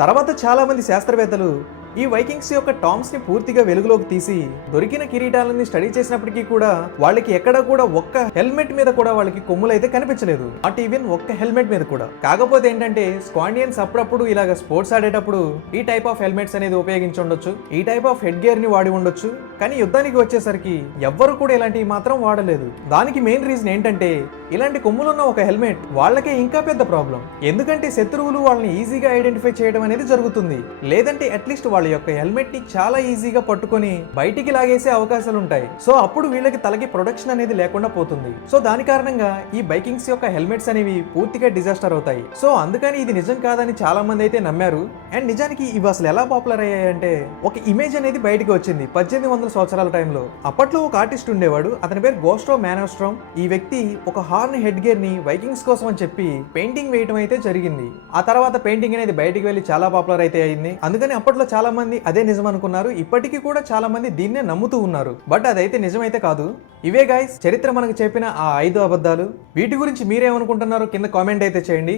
తర్వాత చాలా మంది శాస్త్రవేత్తలు ఈ వైకింగ్స్ యొక్క టామ్స్ ని పూర్తిగా వెలుగులోకి తీసి దొరికిన కిరీటాలని స్టడీ చేసినప్పటికీ కూడా వాళ్ళకి ఎక్కడ కూడా ఒక్క హెల్మెట్ మీద కూడా వాళ్ళకి కొమ్ములు అయితే కనిపించలేదు. నాట్ ఈవెన్ ఒక్క హెల్మెట్ మీద కూడా. కాకపోతే ఏంటంటే స్క్వాండియన్స్ అప్పుడప్పుడు ఇలాగ స్పోర్ట్స్ ఆడేటప్పుడు ఈ టైప్ ఆఫ్ హెల్మెట్స్ అనేది ఉపయోగించి ఉండొచ్చు, ఈ టైప్ ఆఫ్ హెడ్ గేర్ ని వాడి ఉండొచ్చు. కానీ యుద్ధానికి వచ్చేసరికి ఎవ్వరు కూడా ఇలాంటివి మాత్రం వాడలేదు. దానికి మెయిన్ రీజన్ ఏంటంటే ఇలాంటి కొమ్ములున్న ఒక హెల్మెట్ వాళ్ళకే ఇంకా పెద్ద ప్రాబ్లం. ఎందుకంటే శత్రువులు వాళ్ళని ఈజీగా ఐడెంటిఫై చేయడం అనేది జరుగుతుంది. లేదంటే అట్లీస్ట్ వాళ్ళ యొక్క హెల్మెట్ ని చాలా ఈజీగా పట్టుకొని బయటికి లాగేసే అవకాశాలు ఉంటాయి. సో అప్పుడు వీళ్ళకి తలకి ప్రొటెక్షన్ అనేది లేకుండా పోతుంది. సో దాని కారణంగా ఈ బైకింగ్స్ యొక్క హెల్మెట్స్ అనేవి పూర్తిగా డిజాస్టర్ అవుతాయి. సో అందుకని ఇది నిజం కాదని చాలా మంది అయితే నమ్మారు. అండ్ నిజానికి ఇవి అసలు ఎలా పాపులర్ అయ్యాయంటే ఒక ఇమేజ్ అనేది బయటకు వచ్చింది 1800 సంవత్సరాల టైంలో. అప్పట్లో ఒక ఆర్టిస్ట్ ఉండేవాడు, అతని పేరు గోస్ట్రో మ్యానోస్ట్రోమ్. ఈ వ్యక్తి ఒక హార్న్ హెడ్ గేర్ ని వైకింగ్స్ కోసం అని చెప్పి పెయింటింగ్ వేయడం అయితే జరిగింది. ఆ తర్వాత పెయింటింగ్ అనేది బయటికి వెళ్ళి చాలా పాపులర్ అయితే అయింది. అందుకని అప్పట్లో చాలా మంది అదే నిజం అనుకున్నారు. ఇప్పటికీ కూడా చాలా మంది దీన్నే నమ్ముతూ ఉన్నారు. బట్ అదైతే నిజమైతే కాదు. ఇవే గైస్ చరిత్ర మనకు చెప్పిన ఆ 5 అబద్ధాలు. వీటి గురించి మీరేమనుకుంటున్నారో కింద కామెంట్ అయితే చేయండి.